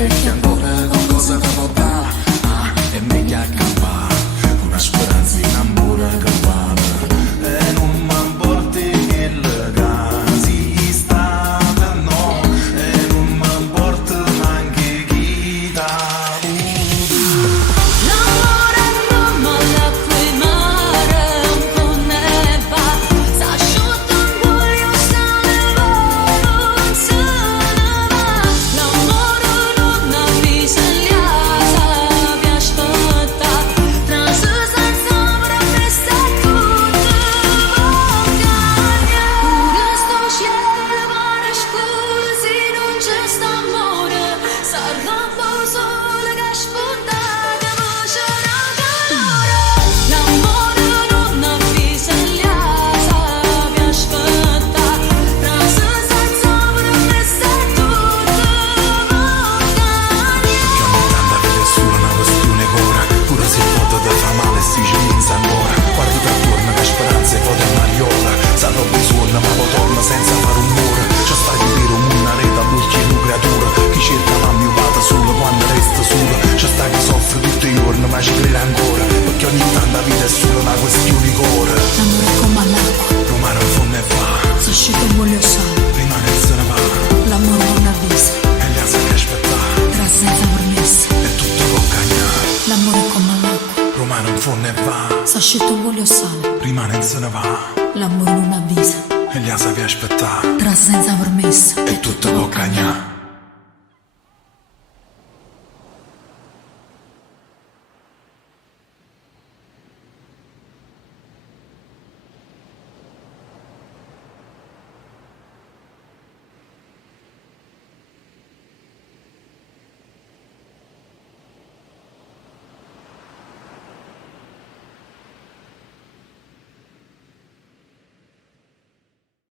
vecchi ancora qualcosa da votare. È meglio accampare, una speranza in amore che vale. E non m'importa che le casi state, no. E non m'importa neanche chi t'ha avuto. L'amore non molla qui mare, un po' ne va. S'asciutta un buio, sale non se ne va. L'amore non avvisa gli asa, vi aspetta. Transe senza promessa tutte vogliano. Pure sto cielo pare scuro, se non c'è st'amore. S'arrabba il sole che spunta, che voce da calore. L'amore non avvisa gli asa, vi aspetta. Transe senza promessa tutte vogliano. Che ogni tanto vede solo una questione cora. Pure se il voto ti fa male si ci pensa ancora. Guardi per torno che speranza e vota mariola. Sanno bisogno ma poi torna senza fare rumore. C'è sta di vero una rete all'ultima creatura. Chi cerca la mio vata solo quando resta sola. C'è sta chi soffre tutti i giorni ma ci crede ancora. Perché ogni tanto la vita è solo una questione cora. L'amore è come l'acqua, Romano in fondo e va, s'asciutta un buio sale. rimane e se ne va. L'amore non avvisa, E gli sa che aspettare, tra senza promessa. è tutto con cagnare. L'amore è come l'acqua, Romano in fondo e va, s'asciutta un buio sale. rimane e se ne va. L'amore non avvisa, E gli sa che aspettare, tra senza promessa. è tutto con cagnare.